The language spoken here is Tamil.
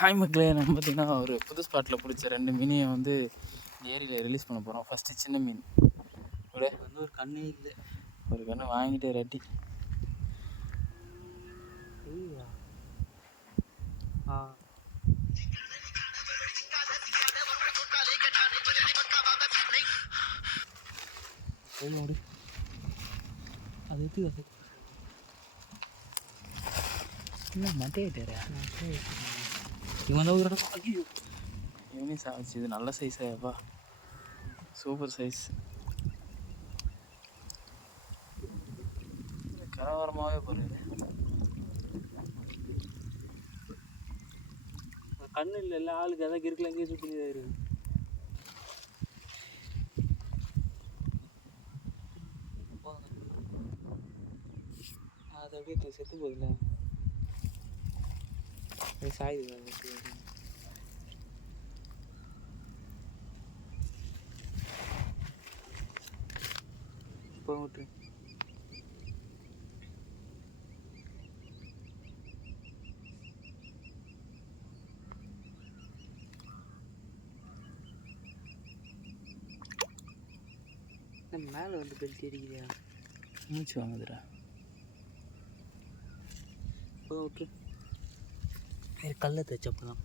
ஹாய் மக்களே. நம்ம பார்த்தீங்கன்னா ஒரு புது ஸ்பாட்டில் பிடிச்ச ரெண்டு மீனையும் வந்து ஏரியில் ரிலீஸ் பண்ண போகிறோம் ஃபஸ்ட்டு சின்ன மீன். ஒரு ஒரு கண்ணே இல்லை. ஒரு கன்று வாங்கிட்டே ரெட்டி. ஆ. அது எது அது என்ன மட்டையிட்டாரா இவன் தான் ஒரு இடம் ஐயோ இவனே சாப்பிச்சு இது நல்ல சைஸாப்பா சூப்பர் சைஸ் கரவரமாகவே போகிறது கண்ணு இல்லை எல்லா ஆளுக்கு அதான் கிறுக்கில் அங்கேயே சுற்றி இருக்கு அது அப்படியே செத்து போகுதுல்ல சாயுது அது அப்படியே. இப்போ மேலே வந்து பெல்ட் அடிக்குதா மூச்சு வாங்குதுடா இப்போ விட்டு கல்லை தைச்சப்போ தான்